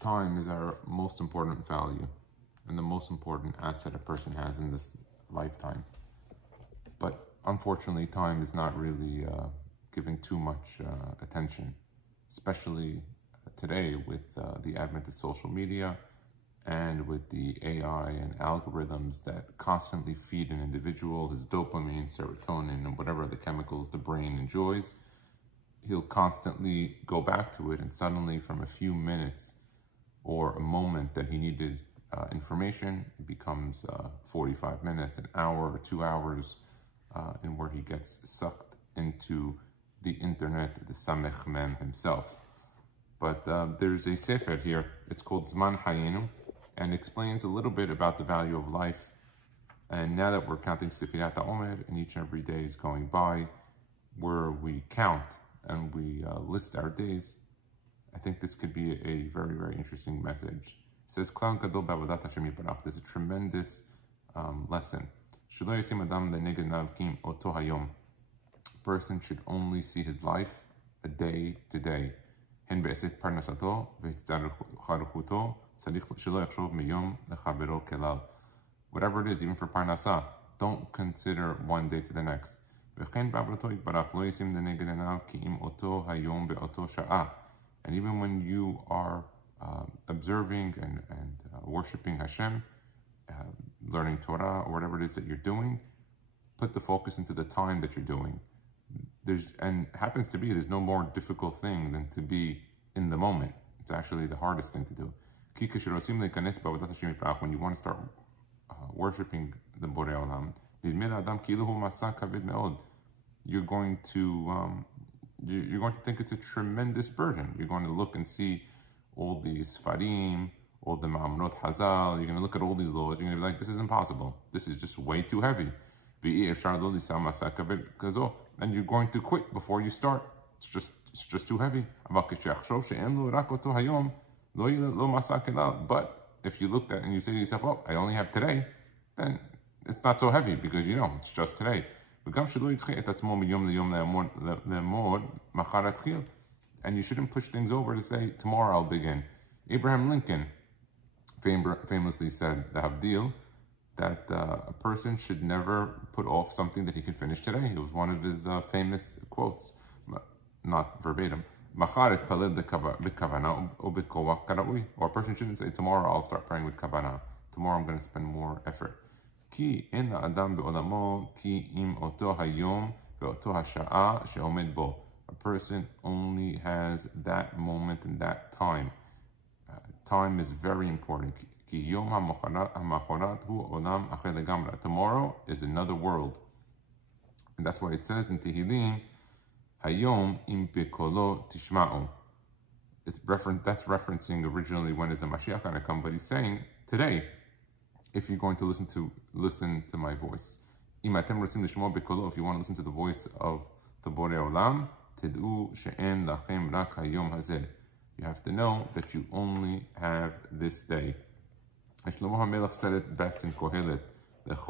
Time is our most important value and the most important asset a person has in this lifetime. But unfortunately, time is not really given too much attention, especially today with the advent of social media and with the AI and algorithms that constantly feed an individual his dopamine, serotonin, and whatever the chemicals the brain enjoys. He'll constantly go back to it, and suddenly from a few minutes or a moment that he needed information, it becomes 45 minutes, an hour, or 2 hours, and where he gets sucked into the internet, the Samech Mem himself. But there's a sefer here, it's called Zman Hayenu, and explains a little bit about the value of life. And now that we're counting Sefirat HaOmer, and each and every day is going by, where we count and we list our days, I think this could be a very, very interesting message. It says, there's a tremendous lesson. A person should only see his life a day to day. Whatever it is, even for parnasah, don't consider one day to the next. And even when you are observing and worshiping Hashem, learning Torah, or whatever it is that you're doing, put the focus into the time that you're doing. And happens to be, there's no more difficult thing than to be in the moment. It's actually the hardest thing to do. When you want to start worshiping the Borei Olam, you're going to think it's a tremendous burden. You're going to look and see all these Sfarim, all the Ma'amrot Hazal. You're going to look at all these laws. You're going to be like, this is impossible. This is just way too heavy. And you're going to quit before you start. It's just too heavy. But if you look at and you say to yourself, oh, I only have today, then it's not so heavy because you know it's just today. And you shouldn't push things over to say, tomorrow I'll begin. Abraham Lincoln famously said, the Havdil, that a person should never put off something that he can finish today. It was one of his famous quotes, not verbatim. Or a person shouldn't say, tomorrow I'll start praying with kavanah. Tomorrow I'm going to spend more effort. A person only has that moment and that time. Time is very important. Tomorrow is another world. And that's why it says in Tehillim, Hayom im bekolo tishma'u. That's referencing originally when is the Mashiach going to come, but he's saying today, if you're going to listen to my voice. If you want to listen to the voice of the Borei Olam, you have to know that you only have this day. Shlomo HaMelech said it best in Kohelet. There's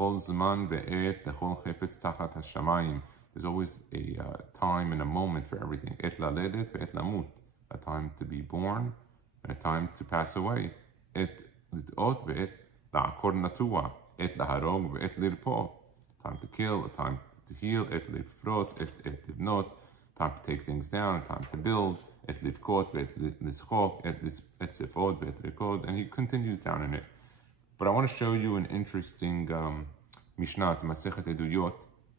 always a time and a moment for everything. A time to be born and a time to pass away. Time to kill, a time to heal, time to take things down, time to build, and he continues down in it. But I want to show you an interesting Mishnah. It's Masechet Eduyot,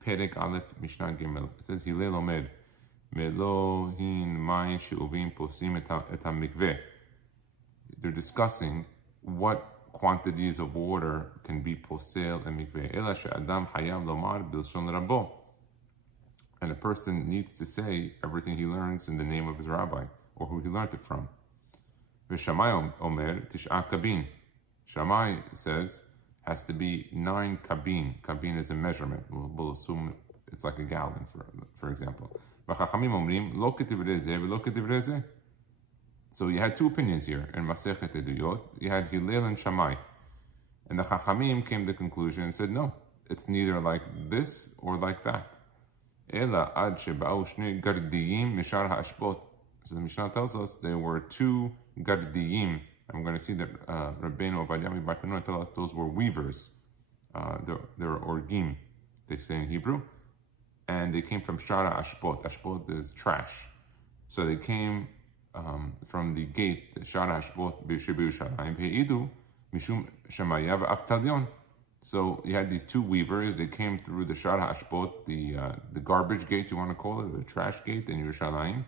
Perek Aleph, Mishnah Gimel. It says, Hillel Omer, Melohin Mayin She'uvim Posim et HaMikveh. They're discussing what quantities of water can be posel and mikveh. Ela she'adam hayav lomar bilshon rabo. And a person needs to say everything he learns in the name of his rabbi, or who he learned it from. V'Shamai Omer Tish'a Kabin. Shammai says has to be 9 kabin. Kabin is a measurement. We'll assume it's like a gallon, for example. V'Chachamim Omrim Lo Ketiv Rezeh V'Lo Ketiv Rezeh. So you had two opinions here in Masechet Eduyot. You had Hillel and Shammai. And the Chachamim came to the conclusion and said, no, it's neither like this or like that. Ela ad sheba'u shnei gardiyim mishar ha'ashpot. So the Mishnah tells us there were 2 gardiyim. I'm going to see that Rabbeinu Ovadia Bartanura tell us those were weavers. They're orgim, they say in Hebrew. And they came from Shara Ashpot. Ashpot is trash. So they came from the gate, the Shara Ashpot B'Yerushalayim Ve'idu Mishum Shemaya V'Avtalion. So you had these two weavers. They came through the Shara Ashpot, the garbage gate, you want to call it, the trash gate in Yerushalayim.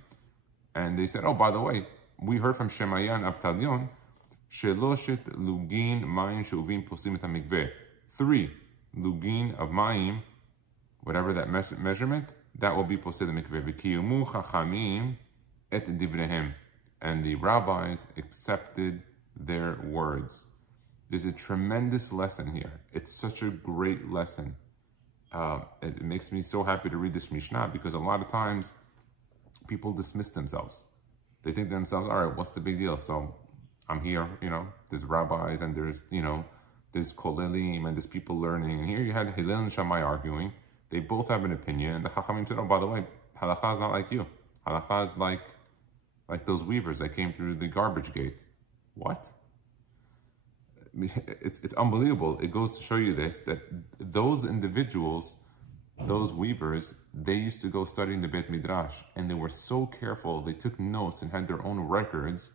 And they said, oh, by the way, we heard from Shemaya and Avtalion, Sheloshet Lugin Mayim Sheuvim Posim Et HaMikveh. 3 Lugin of Mayim, whatever that measurement, that will be Poseh the Mikveh. V'kiyumu Chachamim et Divrehem. And the rabbis accepted their words. There's a tremendous lesson here. It's such a great lesson. It makes me so happy to read this Mishnah because a lot of times people dismiss themselves. They think to themselves, all right, what's the big deal? So I'm here, there's rabbis and there's kolelim and there's people learning. And here you had Hillel and Shammai arguing. They both have an opinion. And the Chachamim said, oh, by the way, halakha is not like you. Halakha is like those weavers that came through the garbage gate. What? It's unbelievable. It goes to show you this, that those individuals, those weavers, they used to go study in the Beit Midrash, and they were so careful, they took notes and had their own records,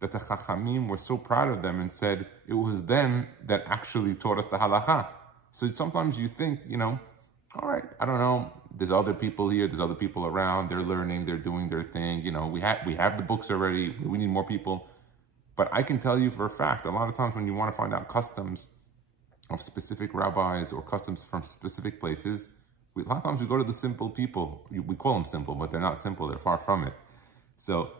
that the Chachamim were so proud of them and said it was them that actually taught us the halakha. So sometimes you think, all right, I don't know, there's other people here, there's other people around, they're learning, they're doing their thing, we have the books already, we need more people. But I can tell you for a fact, a lot of times when you want to find out customs of specific rabbis or customs from specific places, a lot of times we go to the simple people. We call them simple, but they're not simple. They're far from it. So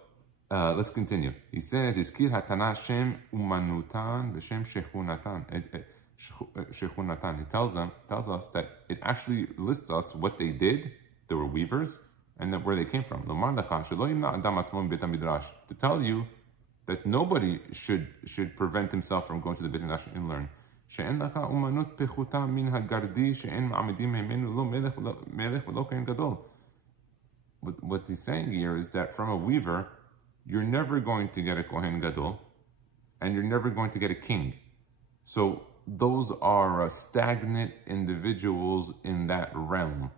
let's continue. He says, "Iskir hatana shem umanutan v'shem shechunatan." He tells us that it actually lists us what they did. They were weavers, and then where they came from. To tell you that nobody should prevent himself from going to the Beit Midrash and learn. What he's saying here is that from a weaver, you're never going to get a Kohen Gadol, and you're never going to get a king. So those are stagnant individuals in that realm.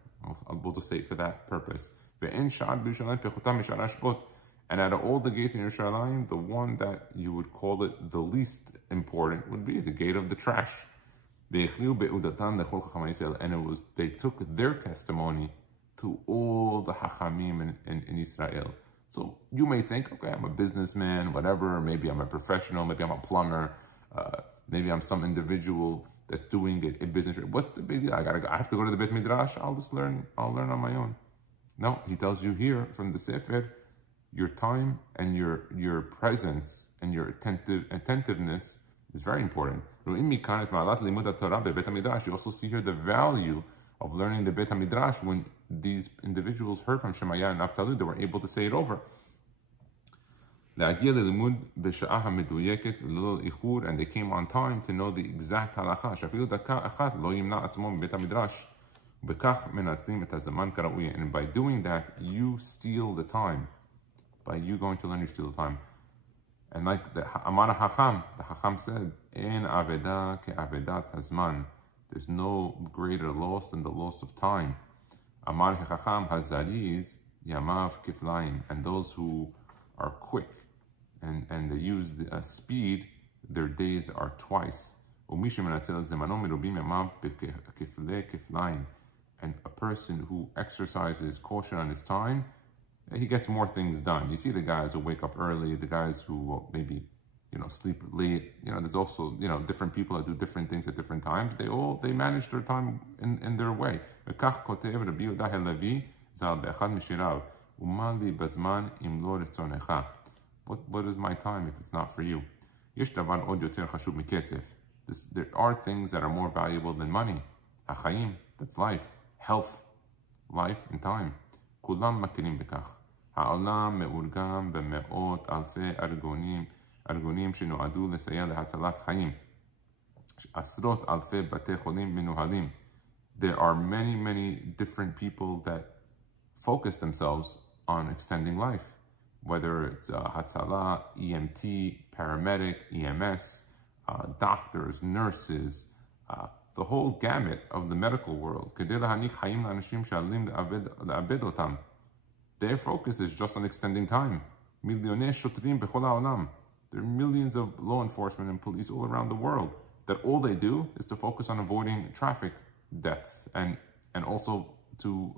We'll just say it for that purpose. And out of all the gates in Yerushalayim, the one that you would call it the least important would be the gate of the trash. And they took their testimony to all the Hachamim in Israel. So you may think, okay, I'm a businessman, whatever, maybe I'm a professional, maybe I'm a plumber, maybe I'm some individual that's doing a business. What's the big deal? I have to go to the Beit Midrash, I'll learn on my own. No, he tells you here from the Sefer, your time and your presence and your attentiveness is very important. You also see here the value of learning the Beit HaMidrash when these individuals heard from Shemaya and Avtalud, they were able to say it over. And they came on time to know the exact halakha. And by doing that, you steal the time. By you going to learn, you steal the time. And like the Amar HaChacham, the Chacham said, "En aveda ke avedat hazman." There's no greater loss than the loss of time. Amar HaChacham hazariz yamav kiflaim. And those who are quick and they use the speed, their days are twice. And a person who exercises caution on his time, he gets more things done. You see the guys who wake up early, the guys who maybe, sleep late. There's also, different people that do different things at different times. They manage their time in their way. What is my time if it's not for you? There are things that are more valuable than money. Achayim, that's life. Health, life and time. כולם מכירים בכך. העולם מאורגן במאות אלפי ארגונים שנועדו לסייע להצלת חיים. עשרות אלפי בתי חולים מנוהלים. There are many different people that focus themselves on extending life. whether it's Hatzalah, EMT, paramedic, EMS, doctors, nurses, the whole gamut of the medical world. Their focus is just on extending time. There are millions of law enforcement and police all around the world that all they do is to focus on avoiding traffic deaths and also to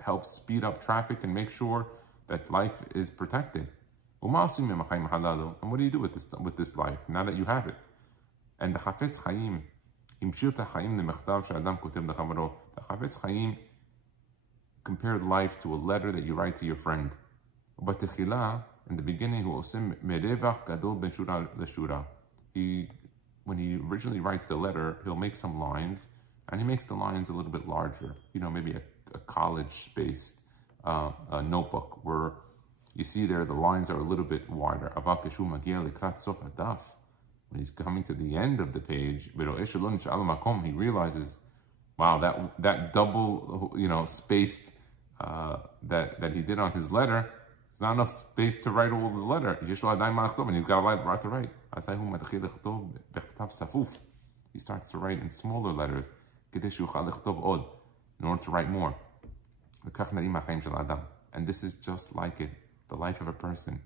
help speed up traffic and make sure that life is protected. And what do you do with this life now that you have it? And the Chafetz Chaim, the Chafetz Chaim compared life to a letter that you write to your friend. In the beginning, when he originally writes the letter, he'll make some lines, and he makes the lines a little bit larger. Maybe a college-spaced notebook where you see there the lines are a little bit wider. When he's coming to the end of the page, he realizes, wow, that double, spaced that he did on his letter, there's not enough space to write all the letter. And he's got a lot to write. He starts to write in smaller letters in order to write more. And this is just like it, the life of a person.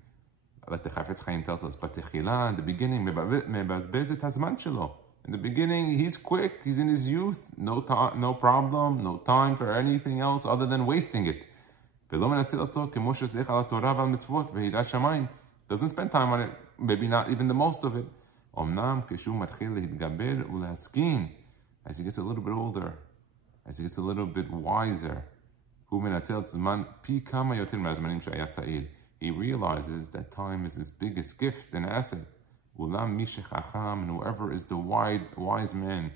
Like the Chafetz Chaim tells us, but in the beginning, in the beginning, he's quick, he's in his youth, no problem, no time for anything else other than wasting it. Doesn't spend time on it, maybe not even the most of it. As he gets a little bit older, as he gets a little bit wiser, he realizes that time is his biggest gift and asset. And whoever is the wise man,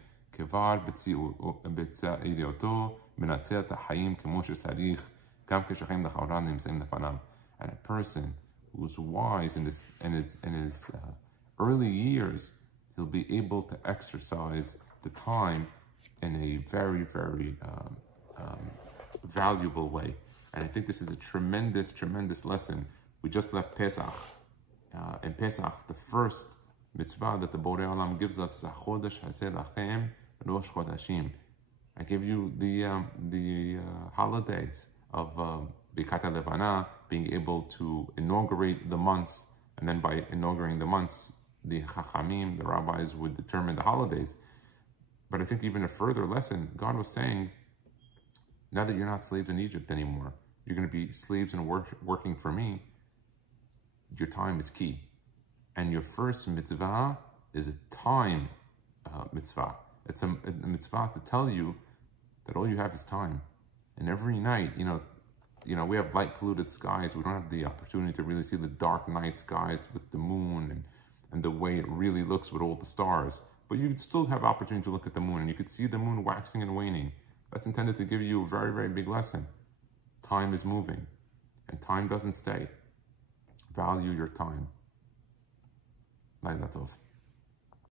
and a person who's wise in his early years, he'll be able to exercise the time in a very, very valuable way. And I think this is a tremendous, tremendous lesson. We just left Pesach. In Pesach, the first mitzvah that the Borei Olam gives us is HaChodesh Hazeh Lachem Rosh Chodashim. I give you the holidays of Birkat HaLevana, being able to inaugurate the months, and then by inaugurating the months, the Chachamim, the rabbis, would determine the holidays. But I think even a further lesson, God was saying, now that you're not slaves in Egypt anymore, you're going to be slaves and working for me. Your time is key. And your first mitzvah is a time mitzvah. It's a mitzvah to tell you that all you have is time. And every night, we have light polluted skies. We don't have the opportunity to really see the dark night skies with the moon and the way it really looks with all the stars. But you still have opportunity to look at the moon, and you could see the moon waxing and waning. That's intended to give you a very, very big lesson. Time is moving, and time doesn't stay. Value your time. Laila Tov.